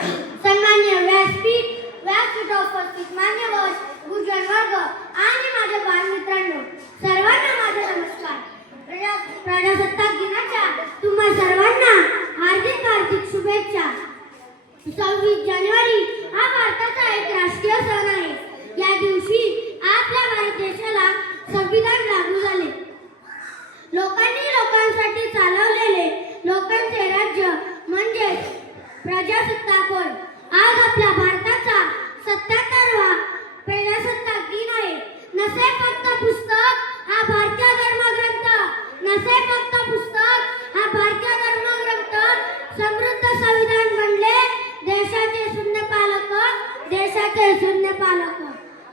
सन्माननीय व्यासपीठावर उपस्थित मान्यवर गुरुजन वर्ग आणि माझ्या बालमित्रांनो, सर्वांना माझा नमस्कार. प्रजासत्ताक दिनाच्या तुम्हा सर्वांना हार्दिक हार्दिक शुभेच्छा. 26 जानेवारी हा भारताचा एक राष्ट्रीय सण आहे. या दिवशी आपल्या भारत देशाला संविधान लागू झाले. लोकांनी लोकांसाठी चालवलेले लोकांचे राज्य म्हणजे प्रजासत्ताक होय. आज आपल्या भारताचा 77वा प्रजासत्ताक दिन आहे. नसे फक्त पुस्तक हा भारतीय धर्मग्रंथ, नसे फक्त पुस्तक हा भारतीय धर्मग्रंथ, समृद्ध संविधान बनले देशाचे शून्य पालक, देशाचे शून्य पालक.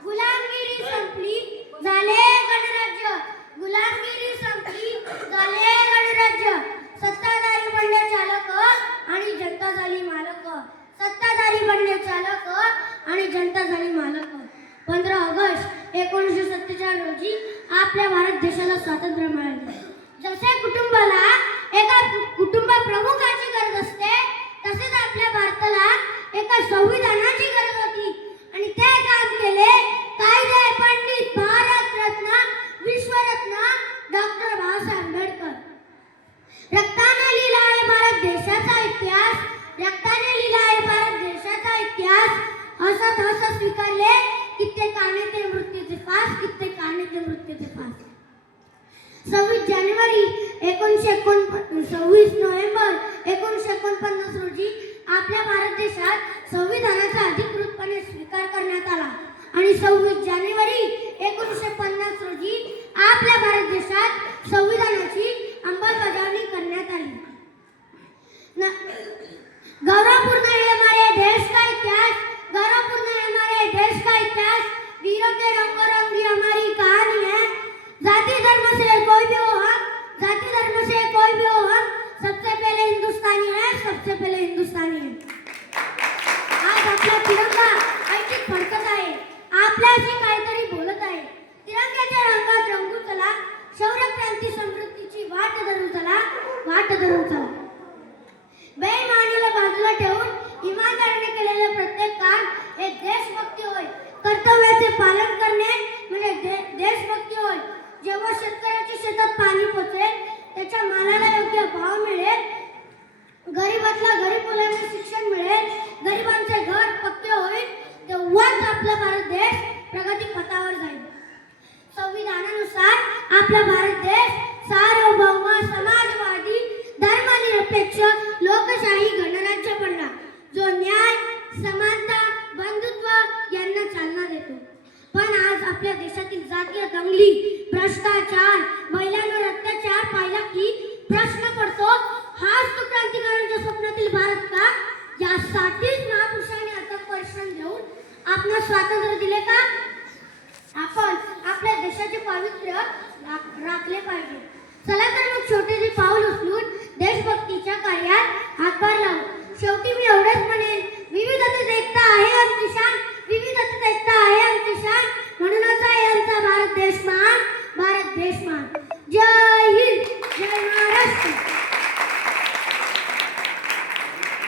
गुलामगिरी संपली, झाले गणराज्य. गुलामगिरी संपली, झाले गणराज्य. सत्ताधारी बनले चालक आणि जनता झाली मालक. सत्ताधारी बनले चालक आणि जनता झाली मालक. 15 ऑगस्ट 1947 रोजी आपल्या भारत देशाला स्वातंत्र्य मिळाले. जसे कुटुंबाला एका कुटुंब प्रमुखाची गरज असते, तसेच आपल्या भारताला एका संविधानाची गरज होती आणि ते काम केले कायदे पंडित भारतरत्न विश्वरत्न डॉक्टर बाबासाहेब आंबेडकर. रक्ताने लिहिला आहे भारत देशाचा इतिहास, रक्ताने लिहिला आहे भारत देशाचा इतिहास. हसत हसत स्वीकारले कित्येकाने ते मृत्यूचे फास, कित्येकाने ते मृत्यूचे फास. 26 जानेवारी 26 नोव्हेंबर 1949 रोजी आपल्या भारत देशात संविधानाचा अधिकृतपणे स्वीकार करण्यात आला आणि 26 जानेवारी 1950 रोजी आपल्या भारत देशात संविधानाची अंमलबजावणी करण्यात आली. गौरवपूर्ण है हमारे देश का इतिहास, गौरवपूर्ण है हमारे देश का इतिहास. वीरों के रंगों रंगी हमारी कहानी है. जाति धर्म से कोई भी हो हम, जाति धर्म से कोई भी हो हम, सबसे पहले हिंदुस्तानी है, सबसे पहले हिंदुस्तानी है. आज आपला तिरंगा ऐतिक फडकत आहे, आपल्याशी काहीतरी बोलत आहे. तिरंग्याच्या रंगात रंगू चला, शौर्य क्रांती समृद्धीची वाट धरू चला, वाट धरू चला. बेईमानीला बाजूला ठेवून इमानदारीने केलेले प्रत्येक काम हे देशभक्ती होय. कर्तव्याचे पालन करणे म्हणजे देशभक्ती होय. जेव्हा शेतकऱ्याच्या शेतात पाणी पोचेल, त्याच्या मालाला योग्य भाव मिळेल, गरीबातल्या गरीब मुलांना शिक्षण मिळेल, गरिबांचे घर पक्के होईल, तेव्हाच आपला भारत देश प्रगती पथावर जाईल. संविधानानुसार आपला भारत देश सार्वभौम समाजवादी धर्मनिरपेक्ष लोकशाही गणराज्य बनला, जो न्याय समानता बंधुत्व यांना चालना देतो. पण आज आपल्या देशातील जातीय दंगली, भ्रष्टाचार, महिलांवर अत्याचार पाहिला की प्रश्न पडतो, हाच तो क्रांतिकारकांच्या स्वप्नातील भारत का? यासाठीच महापुरुषांनी अथक परिश्रम घेऊन आपणास स्वातंत्र्य दिले का? आपण आपल्या देशाचे पावित्र्य राखले पाहिजे. चला तर मग छोटेसे पाऊल उचलून देशभक्तीच्या कार्यात हातभार लावू. शेवटी मी एवढेच म्हणेन, विविधतेत एकता आहे आमची शान.